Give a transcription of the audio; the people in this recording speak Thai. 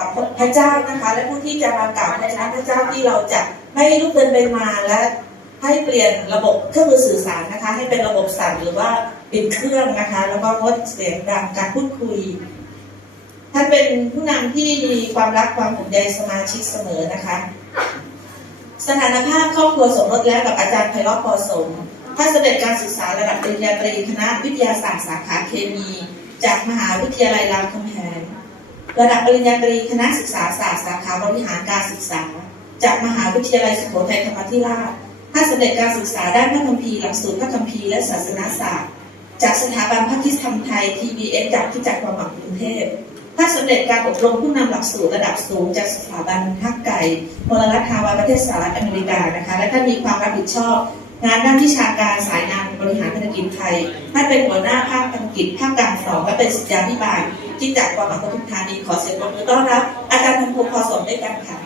กับพระเจ้านะคะ และผู้ที่จะมากราบในชนะพระเจ้าที่เราจะไม่ลุกเดินไปมาและให้เปลี่ยนระบบเครื่องมือสื่อสารนะคะ ให้เป็นระบบสั่นหรือว่าเปิดเครื่องนะคะ แล้วก็งดเสียงดังการพูดคุยท่านเป็นผู้นำที่มีความรักความห่วงใยสมาชิกเสมอนะคะ สถานภาพครอบครัวสมรสแล้วกับอาจารย์ไพเราะพอสมท่านสำเร็จการศึกษาระดับปริญญาตรีคณะวิทยาศาสตร์สาขาเคมี จากมหาวิทยาลัยรามคำแห ระดับปริญญาตรีคณะศึกษาศาสตร์สาขาบริหารการศึกษา จากมหาวิทยาลัยสุโขทัยธรรมธิราชท่านสำเร็จการศึกษาด้านพระคัมภีร์หลักสูตรพระคัมภีร์และศาสนาศาสตร์ จากสถาบันพระคริสตธรรมไทย TBS จากที่จักรความหวังกรุงเทพท่านสำเร็จการอบรมผู้นำหลักสูตรระดับสูง จากสถาบันฮักไก่มลรัฐาวาประเทศสหรัฐอเมริกานะคะ และท่านมีความรับผิดชอบ งานด้านวิชาการสายงานบริหารธุรกิจไทยท่านเป็นหัวหน้าภาคธุรกิจภาคการสองและเป็นสิทธาธิบาลที่จากความหวังปทุมธานีขอเสียงปรบมือต้อนรับ อาจารย์ธนพงศ์พอสมด้วยกันค่ะ